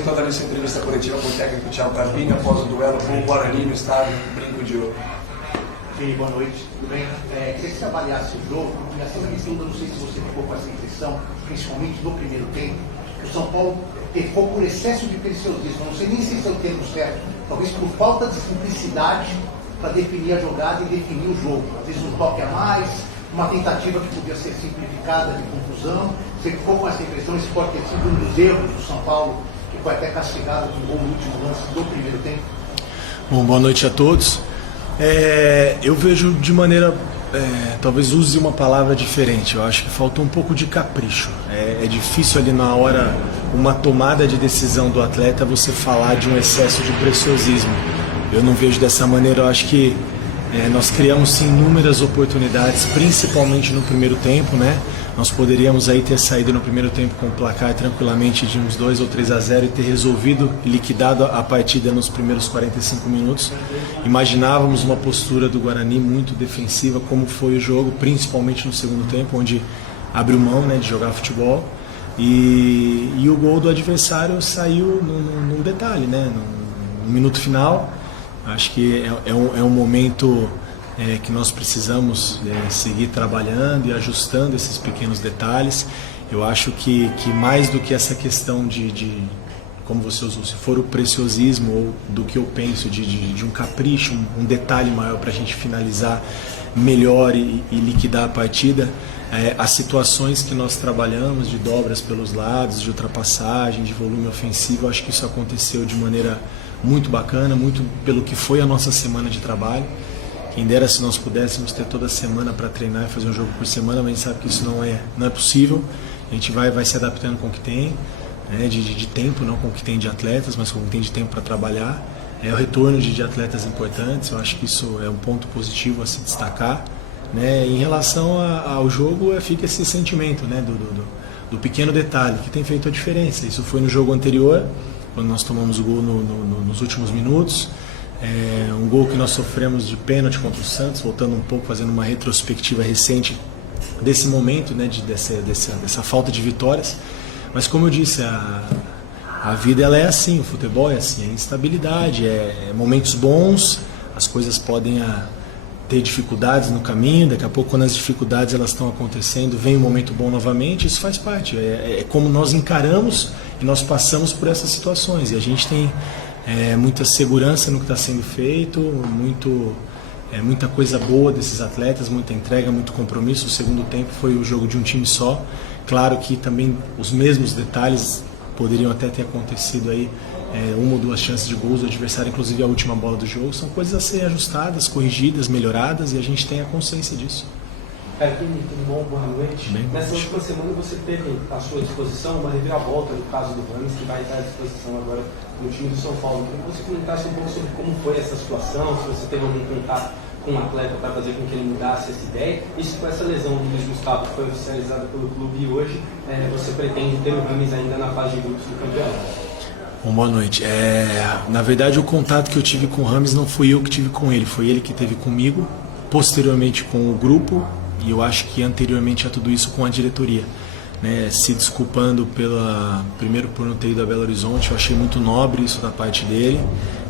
então da sua entrevista coletiva com o técnico Thiago Carpini após o duelo com o Guarani no estádio Brinco de Ouro. Sim, boa noite, tudo bem? Queria que você avaliasse o jogo, e acima de tudo, não sei se você ficou com essa impressão, principalmente no primeiro tempo, que o São Paulo pecou por excesso de preciosismo, não sei nem se esse é o termo certo, talvez por falta de simplicidade para definir a jogada e definir o jogo. Às vezes um toque a mais, uma tentativa que podia ser simplificada de conclusão. Você ficou com essa impressão, esse pode ter sido um dos erros do São Paulo, que foi até castigado com o gol no último lance do primeiro tempo? Bom, boa noite a todos. Eu vejo de maneira, talvez use uma palavra diferente, eu acho que faltou um pouco de capricho. É difícil ali na hora, uma tomada de decisão do atleta, você falar de um excesso de preciosismo. Eu não vejo dessa maneira, eu acho que nós criamos sim inúmeras oportunidades, principalmente no primeiro tempo, né? Nós poderíamos aí ter saído no primeiro tempo com o placar tranquilamente de uns 2 ou 3-0 e ter resolvido e liquidado a partida nos primeiros 45 minutos. Imaginávamos uma postura do Guarani muito defensiva, como foi o jogo, principalmente no segundo tempo, onde abriu mão, né, de jogar futebol. E o gol do adversário saiu num detalhe, né, no minuto final. Acho que é um momento que nós precisamos seguir trabalhando e ajustando esses pequenos detalhes. Eu acho que mais do que essa questão de como você usou, se for o preciosismo ou do que eu penso de um capricho, um detalhe maior para a gente finalizar melhor e liquidar a partida, as situações que nós trabalhamos de dobras pelos lados, de ultrapassagem, de volume ofensivo, acho que isso aconteceu de maneira muito bacana, muito pelo que foi a nossa semana de trabalho. Quem dera se nós pudéssemos ter toda semana para treinar e fazer um jogo por semana, mas a gente sabe que isso não é possível. A gente vai se adaptando com o que tem, né, de tempo, não com o que tem de atletas, mas com o que tem de tempo para trabalhar. O retorno de atletas importantes, eu acho que isso é um ponto positivo a se destacar. Né? Em relação ao jogo, fica esse sentimento, né, do pequeno detalhe que tem feito a diferença. Isso foi no jogo anterior, quando nós tomamos o gol nos últimos minutos. Um gol que nós sofremos de pênalti contra o Santos, voltando um pouco, fazendo uma retrospectiva recente desse momento, né, dessa falta de vitórias. Mas como eu disse, a vida ela é assim, o futebol é assim, é instabilidade, momentos bons, as coisas podem ter dificuldades no caminho, daqui a pouco quando as dificuldades elas estão acontecendo, vem um momento bom novamente, isso faz parte, é como nós encaramos e nós passamos por essas situações, e a gente tem muita segurança no que está sendo feito, muita coisa boa desses atletas, muita entrega, muito compromisso. O segundo tempo foi o jogo de um time só, claro que também os mesmos detalhes poderiam até ter acontecido aí, uma ou duas chances de gols do adversário, inclusive a última bola do jogo, são coisas a serem ajustadas, corrigidas, melhoradas, e a gente tem a consciência disso. Tudo bom? Boa noite. Nessa última semana você teve à sua disposição uma reviravolta no caso do Rames, que vai estar à disposição agora no time do São Paulo. Queria que você comentasse um pouco sobre como foi essa situação, se você teve algum contato com o atleta para fazer com que ele mudasse essa ideia, e se com essa lesão do Luiz Gustavo que foi oficializada pelo clube e hoje, você pretende ter o Rames ainda na fase de grupos do campeonato. Bom, boa noite. Na verdade, o contato que eu tive com o Rames não fui eu que tive com ele, foi ele que teve comigo, posteriormente com o grupo, e eu acho que anteriormente a tudo isso com a diretoria, né, se desculpando primeiro por não ter ido a Belo Horizonte. Eu achei muito nobre isso da parte dele.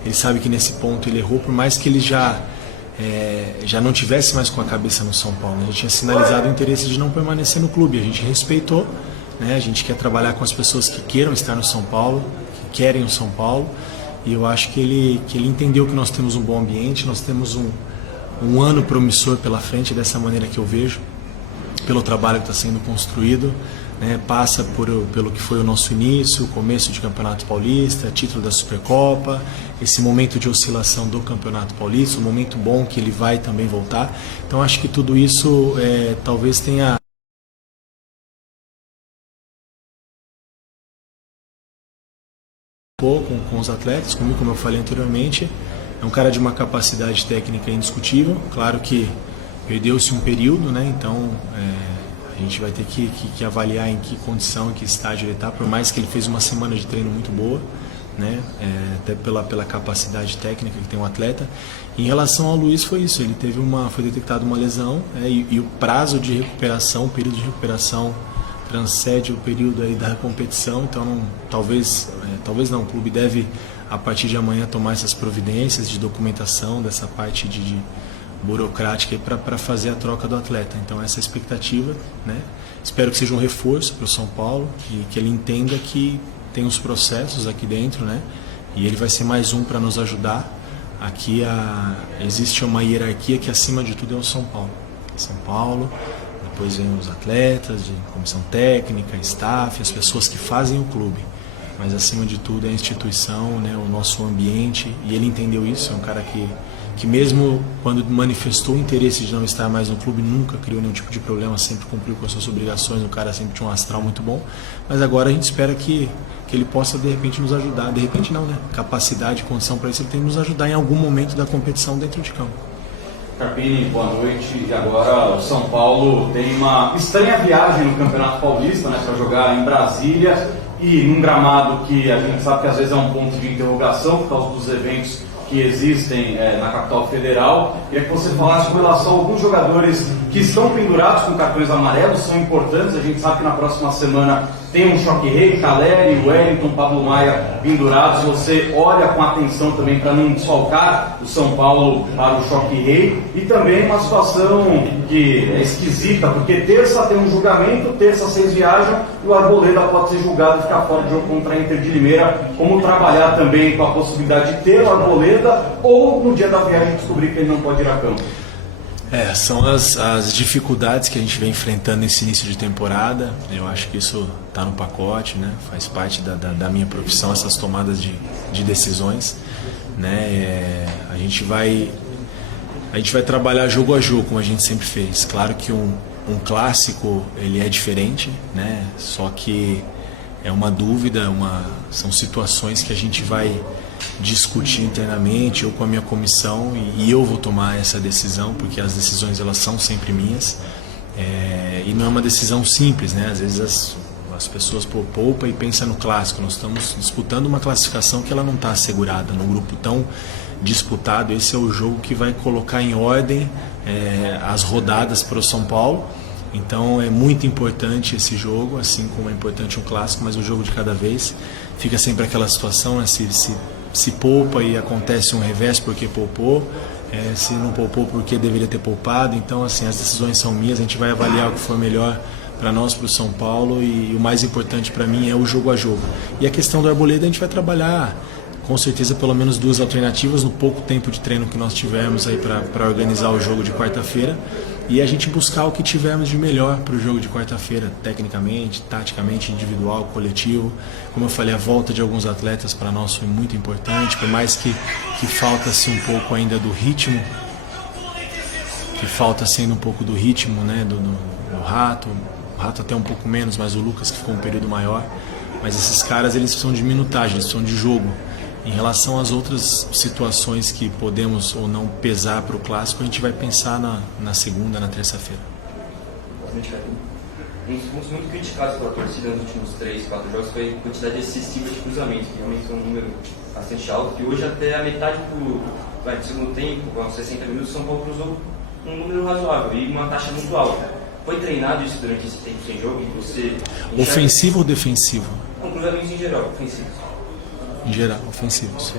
Ele sabe que nesse ponto ele errou, por mais que ele já não tivesse mais com a cabeça no São Paulo. Ele tinha sinalizado o interesse de não permanecer no clube, a gente respeitou, né, a gente quer trabalhar com as pessoas que queiram estar no São Paulo, que querem o São Paulo, e eu acho que ele entendeu que nós temos um bom ambiente, nós temos um ano promissor pela frente, dessa maneira que eu vejo, pelo trabalho que está sendo construído, né, passa pelo que foi o nosso início, começo de Campeonato Paulista, título da Supercopa, esse momento de oscilação do Campeonato Paulista, um momento bom que ele vai também voltar. Então acho que tudo isso talvez tenha pouco com os atletas, comigo, como eu falei anteriormente. É um cara de uma capacidade técnica indiscutível, claro que perdeu-se um período, né? Então a gente vai ter que avaliar em que condição, em que estágio ele está, por mais que ele fez uma semana de treino muito boa, né? Até pela capacidade técnica que tem um atleta. Em relação ao Luiz foi isso, ele foi detectada uma lesão, e o prazo de recuperação, o período de recuperação transcende o período aí da competição, então talvez não, o clube deve a partir de amanhã tomar essas providências de documentação dessa parte de burocrática para fazer a troca do atleta. Então essa é a expectativa, né? Espero que seja um reforço para o São Paulo, que ele entenda que tem os processos aqui dentro, né? E ele vai ser mais um para nos ajudar. Aqui existe uma hierarquia que acima de tudo é o São Paulo. São Paulo, depois vem os atletas, de comissão técnica, staff, as pessoas que fazem o clube. Mas acima de tudo é a instituição, né, o nosso ambiente, e ele entendeu isso. É um cara que mesmo quando manifestou o interesse de não estar mais no clube, nunca criou nenhum tipo de problema, sempre cumpriu com as suas obrigações, o cara sempre tinha um astral muito bom. Mas agora a gente espera que ele possa de repente nos ajudar, de repente não, né? Capacidade, condição para isso, ele tem que nos ajudar em algum momento da competição dentro de campo. Carpini, boa noite. E agora o São Paulo tem uma estranha viagem no Campeonato Paulista, né, para jogar em Brasília e num gramado que a gente sabe que às vezes é um ponto de interrogação por causa dos eventos que existem na capital federal. Queria que você falasse com relação a alguns jogadores que estão pendurados com cartões amarelos, são importantes. A gente sabe que na próxima semana tem um Choque Rei, Caleri, Wellington, Pablo Maia pendurados. Você olha com atenção também para não desfalcar o São Paulo para o Choque Rei. E também uma situação que é esquisita, porque terça tem um julgamento, terça 6 viajam e o Arboleda pode ser julgado e ficar fora de jogo contra a Inter de Limeira. Como trabalhar também com a possibilidade de ter o Arboleda ou no dia da viagem descobrir que ele não pode ir a campo? São as dificuldades que a gente vem enfrentando nesse início de temporada. Eu acho que isso está no pacote, né? Faz parte da minha profissão, essas tomadas de decisões, né? A gente vai trabalhar jogo a jogo, como a gente sempre fez. Claro que um clássico ele é diferente, né? Só que é uma dúvida, são situações que a gente vai discutir internamente, eu com a minha comissão, e eu vou tomar essa decisão, porque as decisões elas são sempre minhas, e não é uma decisão simples, né? Às vezes as pessoas poupam e pensam no clássico. Nós estamos disputando uma classificação que ela não está assegurada num grupo tão disputado. Esse é o jogo que vai colocar em ordem as rodadas para o São Paulo. Então é muito importante esse jogo, assim como é importante um clássico, mas o jogo de cada vez. Fica sempre aquela situação, né? Se poupa e acontece um revés porque poupou, se não poupou porque deveria ter poupado. Então assim, as decisões são minhas, a gente vai avaliar o que for melhor para nós, para o São Paulo, e o mais importante para mim é o jogo a jogo. E a questão do Arboleda a gente vai trabalhar com certeza pelo menos 2 alternativas no pouco tempo de treino que nós tivemos aí para organizar o jogo de quarta-feira, e a gente buscar o que tivermos de melhor para o jogo de quarta-feira, tecnicamente, taticamente, individual, coletivo. Como eu falei, a volta de alguns atletas para nós foi muito importante, por mais que falta-se um pouco ainda do ritmo, né, do Rato. O Rato até um pouco menos, mas o Lucas que ficou um período maior. Mas esses caras, eles precisam de minutagem, eles precisam de jogo. Em relação às outras situações que podemos ou não pesar para o clássico, a gente vai pensar na segunda, na terça-feira. Um dos pontos muito criticados pela torcida nos últimos 3, 4 jogos foi a quantidade excessiva de cruzamentos, que realmente é um número bastante alto, que hoje até a metade do segundo tempo, com 60 minutos, o São Paulo cruzou um número razoável e uma taxa muito alta. Foi treinado isso durante esse tempo sem jogo? E você ofensivo ou defensivo? Não, cruzamentos em geral, ofensivos. Em geral, ofensivos.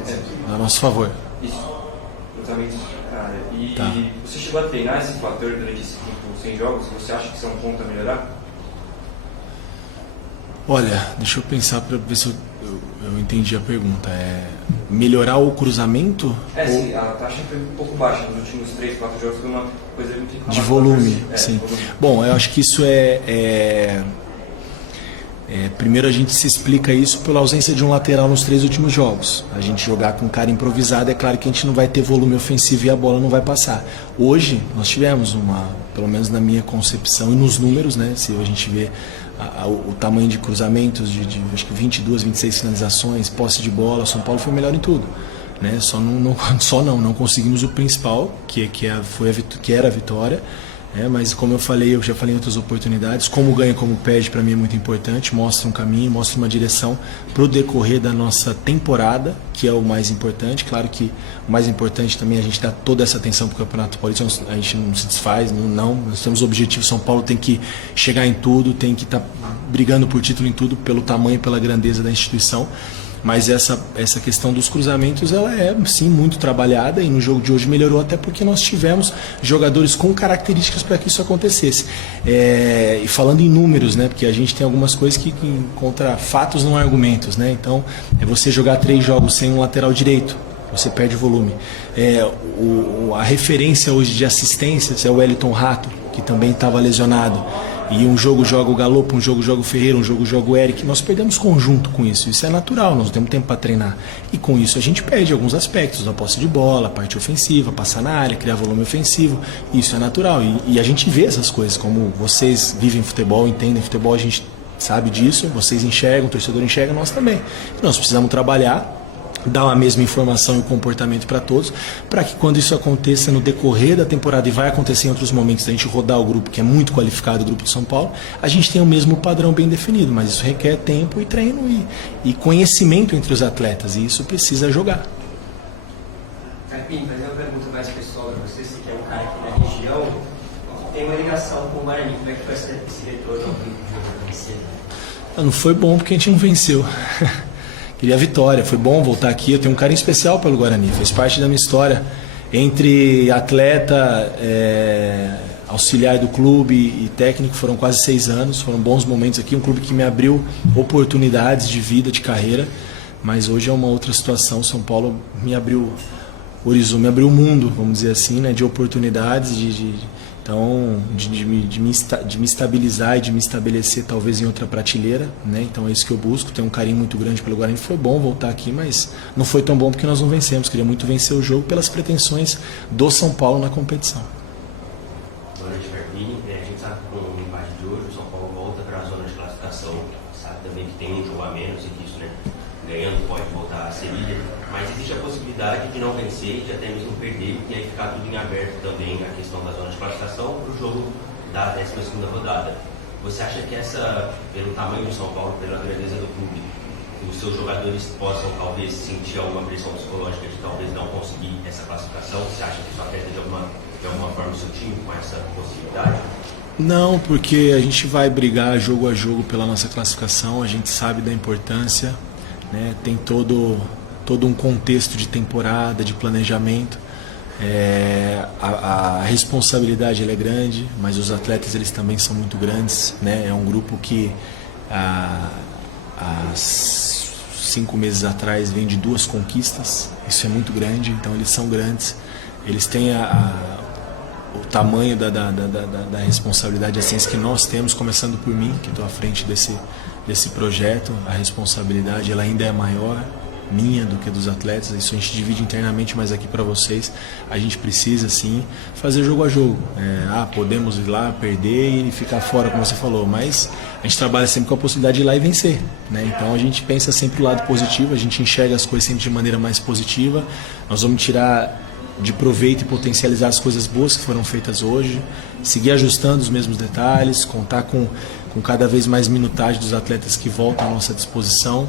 A nosso favor. Isso. Cruzamentos, cara. E tá. Você chegou a treinar esse fator durante esse tempo sem jogos? Você acha que isso é um ponto a melhorar? Olha, deixa eu pensar para ver se eu entendi a pergunta. Melhorar o cruzamento? Sim, a taxa foi um pouco baixa nos últimos 3, 4 jogos, foi uma coisa muito de volume, sim. Volume. Bom, eu acho que isso primeiro a gente se explica isso pela ausência de um lateral nos 3 últimos jogos. A gente jogar com um cara improvisado, é claro que a gente não vai ter volume ofensivo e a bola não vai passar. Hoje nós tivemos pelo menos na minha concepção e nos números, né, se a gente vê o tamanho de cruzamentos, de acho que 22, 26 finalizações, posse de bola, o São Paulo foi melhor em tudo, né? Não conseguimos o principal, que era a vitória. Mas como eu já falei em outras oportunidades, como ganha, como perde, para mim é muito importante, mostra um caminho, mostra uma direção para o decorrer da nossa temporada, que é o mais importante. Claro que o mais importante também é a gente dar toda essa atenção para o Campeonato Paulista, a gente não se desfaz, nós temos objetivos, São Paulo tem que chegar em tudo, tem que estar brigando por título em tudo, pelo tamanho e pela grandeza da instituição. Mas essa questão dos cruzamentos, ela é sim muito trabalhada, e no jogo de hoje melhorou até porque nós tivemos jogadores com características para que isso acontecesse. E falando em números, né, porque a gente tem algumas coisas que contra fatos não há argumentos, né? Então é você jogar 3 jogos sem um lateral direito, você perde volume. A referência hoje de assistências é o Wellington Rato, que também estava lesionado. E um jogo joga o Galopo, um jogo joga o Ferreira, um jogo joga o Eric. Nós perdemos conjunto com isso. Isso é natural, nós não temos tempo para treinar. E com isso a gente perde alguns aspectos, a posse de bola, a parte ofensiva, passar na área, criar volume ofensivo. Isso é natural. E a gente vê essas coisas, como vocês vivem futebol, entendem futebol, a gente sabe disso, vocês enxergam, o torcedor enxerga, nós também. Nós precisamos trabalhar, dar a mesma informação e o comportamento para todos, para que quando isso aconteça no decorrer da temporada, e vai acontecer em outros momentos, a gente rodar o grupo, que é muito qualificado, o grupo de São Paulo, a gente tenha o mesmo padrão bem definido, mas isso requer tempo e treino e conhecimento entre os atletas, e isso precisa jogar. Carpini, fazer uma pergunta mais pessoal para você que é um cara aqui na região, que tem uma ligação com o Guarani. Como é que foi esse retorno ao jogo para você? Não foi bom porque a gente não venceu. Queria a vitória, foi bom voltar aqui. Eu tenho um carinho especial pelo Guarani, fez parte da minha história. Entre atleta, auxiliar do clube e técnico, foram quase 6 anos, foram bons momentos aqui. Um clube que me abriu oportunidades de vida, de carreira, mas hoje é uma outra situação. São Paulo me abriu horizonte, me abriu o mundo, vamos dizer assim, né, de oportunidades, de me estabilizar e de me estabelecer talvez em outra prateleira, né? Então é isso que eu busco, tenho um carinho muito grande pelo Guarani. Foi bom voltar aqui, mas não foi tão bom porque nós não vencemos. Queria muito vencer o jogo pelas pretensões do São Paulo na competição. Boa noite, Carpini. A gente sabe que com o empate de hoje o São Paulo volta para a zona de classificação, sabe também que tem um jogo a menos e que isso, né, ganhando pode voltar a ser líder, mas existe a possibilidade de não vencer, de até mesmo perder, e aí ficar tudo em aberto também a questão da zona de classificação para o jogo da 12ª rodada. Você acha que pelo tamanho do São Paulo, pela grandeza do clube, os seus jogadores possam talvez sentir alguma pressão psicológica de talvez não conseguir essa classificação? Você acha que isso afeta de alguma forma o seu time com essa possibilidade? Não, porque a gente vai brigar jogo a jogo pela nossa classificação, a gente sabe da importância, né? Tem todo um contexto de temporada, de planejamento. A responsabilidade ela é grande, mas os atletas eles também são muito grandes, né? É um grupo que há 5 meses atrás vem de 2 conquistas, isso é muito grande, então eles são grandes, eles têm o tamanho da responsabilidade, a ciência que nós temos, começando por mim, que estou à frente desse projeto. A responsabilidade ela ainda é maior, minha, do que dos atletas. Isso a gente divide internamente, mas aqui para vocês a gente precisa sim fazer jogo a jogo. Podemos ir lá, perder e ficar fora, como você falou, mas a gente trabalha sempre com a possibilidade de ir lá e vencer, né? Então a gente pensa sempre o lado positivo, a gente enxerga as coisas sempre de maneira mais positiva. Nós vamos tirar de proveito e potencializar as coisas boas que foram feitas hoje, seguir ajustando os mesmos detalhes, contar com cada vez mais minutagem dos atletas que voltam à nossa disposição.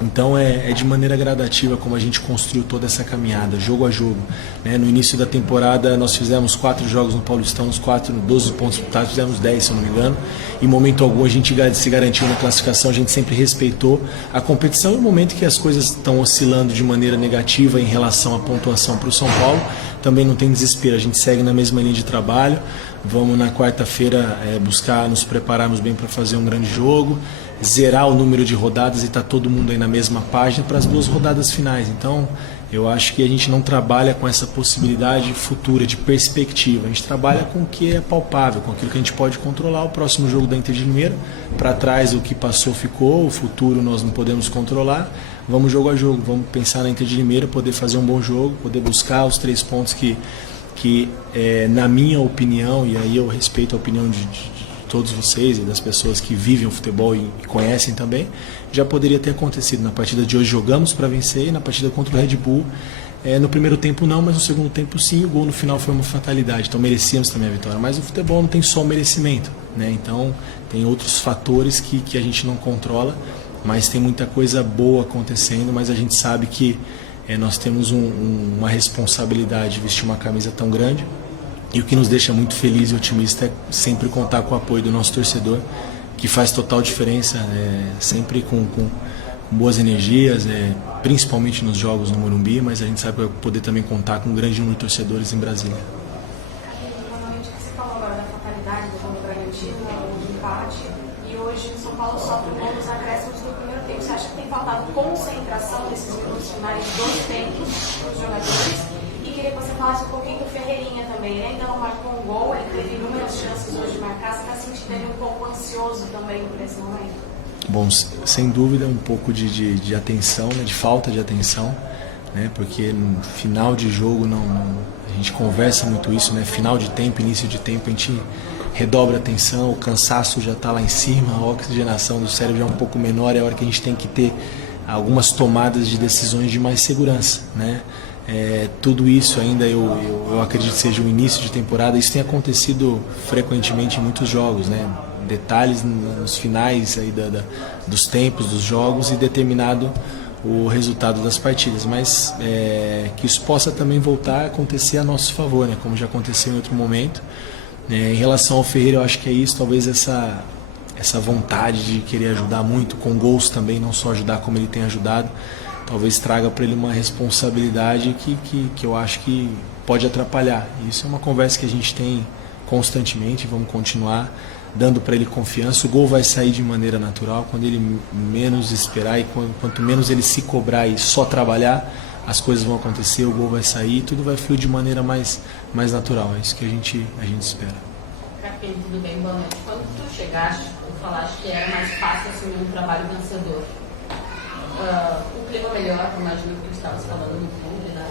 Então é de maneira gradativa como a gente construiu toda essa caminhada, jogo a jogo, né? No início da temporada nós fizemos 4 jogos no Paulistão, nos 12 pontos disputados, fizemos 10, se eu não me engano. Em momento algum a gente se garantiu na classificação, a gente sempre respeitou a competição. E no momento que as coisas estão oscilando de maneira negativa em relação à pontuação para o São Paulo, também não tem desespero, a gente segue na mesma linha de trabalho. Vamos na quarta-feira buscar nos prepararmos bem para fazer um grande jogo, zerar o número de rodadas e estar todo mundo aí na mesma página para as 2 rodadas finais. Então eu acho que a gente não trabalha com essa possibilidade futura, de perspectiva, a gente trabalha com o que é palpável, com aquilo que a gente pode controlar. O próximo jogo da Inter de Limeira, para trás o que passou ficou, o futuro nós não podemos controlar. Vamos jogo a jogo, vamos pensar na Inter de Limeira, poder fazer um bom jogo, poder buscar os 3 pontos que na minha opinião, e aí eu respeito a opinião de todos vocês e das pessoas que vivem o futebol e conhecem também, já poderia ter acontecido. Na partida de hoje jogamos para vencer, e na partida contra o Red Bull No primeiro tempo não, mas no segundo tempo sim, o gol no final foi uma fatalidade, então merecíamos também a vitória. Mas o futebol não tem só o merecimento, né? Então tem outros fatores que a gente não controla, mas tem muita coisa boa acontecendo, mas a gente sabe que nós temos uma responsabilidade de vestir uma camisa tão grande, e o que nos deixa muito feliz e otimista é sempre contar com o apoio do nosso torcedor, que faz total diferença, sempre com boas energias, principalmente nos jogos no Morumbi, mas a gente sabe que vai poder também contar com um grande número de torcedores em Brasília. Boa noite. Você falou agora da fatalidade do jogo do Bragantino, do empate, e hoje o São Paulo sofre um gol nos acréscimos do primeiro tempo. Você acha que tem faltado concentração nesses minutos finais dos tempos dos jogadores? E queria que você falasse um pouquinho do Ferreirinha também. Ele ainda não marcou um gol, ele teve inúmeras chances hoje de marcar. Você está sentindo ele um pouco ansioso também por esse momento? Bom, sem dúvida um pouco de atenção, né, de falta de atenção, né, porque no final de jogo a gente conversa muito isso, né, final de tempo, início de tempo, a gente redobra a atenção, o cansaço já está lá em cima, a oxigenação do cérebro já é um pouco menor, é a hora que a gente tem que ter algumas tomadas de decisões de mais segurança, né. Tudo isso ainda eu acredito que seja o início de temporada, isso tem acontecido frequentemente em muitos jogos, né, detalhes nos finais aí dos tempos dos jogos e determinado o resultado das partidas, mas que isso possa também voltar a acontecer a nosso favor, né, como já aconteceu em outro momento. Em relação ao Ferreira, eu acho que é isso, talvez essa vontade de querer ajudar muito, com gols também, não só ajudar como ele tem ajudado, talvez traga para ele uma responsabilidade que eu acho que pode atrapalhar. Isso é uma conversa que a gente tem constantemente, vamos continuar dando para ele confiança. O gol vai sair de maneira natural, quando ele menos esperar e quanto menos ele se cobrar e só trabalhar, as coisas vão acontecer, o gol vai sair, tudo vai fluir de maneira mais natural. É isso que a gente espera. Carpini, tudo bem? Boa noite. Quando tu chegaste, tu falaste que era mais fácil assumir um trabalho vencedor. O clima melhor, imagino que tu estavas falando no clube, né?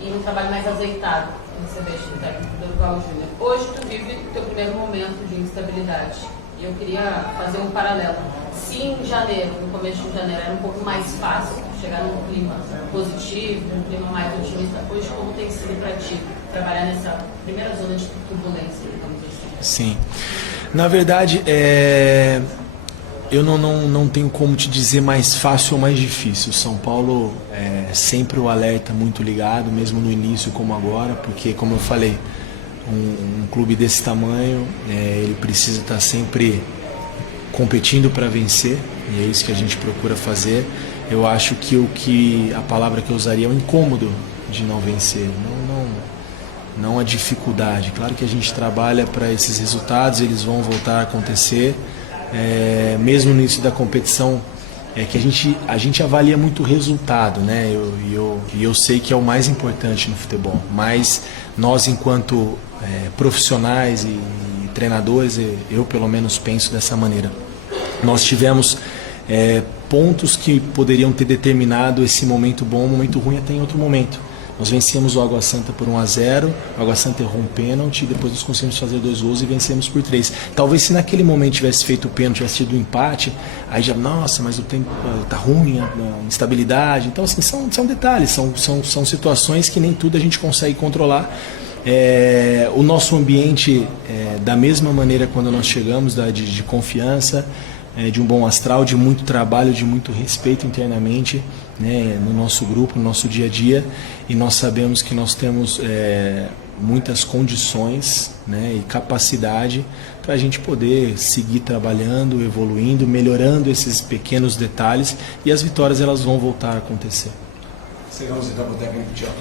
E um trabalho mais azeitado, recebeste do técnico Dorival Júnior. Hoje tu vive o teu primeiro momento de instabilidade. E eu queria fazer um paralelo. Se em janeiro, no começo de janeiro, era um pouco mais fácil chegar num clima positivo, num clima mais otimista, hoje como tem sido para ti trabalhar nessa primeira zona de turbulência, digamos assim? Sim. Na verdade, eu não tenho como te dizer mais fácil ou mais difícil. São Paulo é sempre o alerta muito ligado, mesmo no início como agora, porque, como eu falei, um clube desse tamanho, ele precisa estar sempre competindo para vencer, e é isso que a gente procura fazer. Eu acho que a palavra que eu usaria é o incômodo de não vencer, não a dificuldade. Claro que a gente trabalha para esses resultados, eles vão voltar a acontecer. Mesmo no início da competição, que a gente avalia muito o resultado, né? Eu sei que é o mais importante no futebol, mas nós, enquanto profissionais e treinadores, eu pelo menos penso dessa maneira. Nós tivemos pontos que poderiam ter determinado esse momento bom, um momento ruim até em outro momento. Nós vencemos o Água Santa por 1-0, o Água Santa errou um pênalti, depois nós conseguimos fazer 2 gols e vencemos por 3. Talvez se naquele momento tivesse feito o pênalti, tivesse tido um empate, aí já, nossa, mas o tempo tá ruim, a instabilidade. Então, assim, são detalhes, são situações que nem tudo a gente consegue controlar. O nosso ambiente, da mesma maneira quando nós chegamos, de confiança, de um bom astral, de muito trabalho, de muito respeito internamente, né, no nosso grupo, no nosso dia a dia, e nós sabemos que nós temos muitas condições, né, e capacidade para a gente poder seguir trabalhando, evoluindo, melhorando esses pequenos detalhes, e as vitórias elas vão voltar a acontecer. Chegamos então para o técnico Tiago.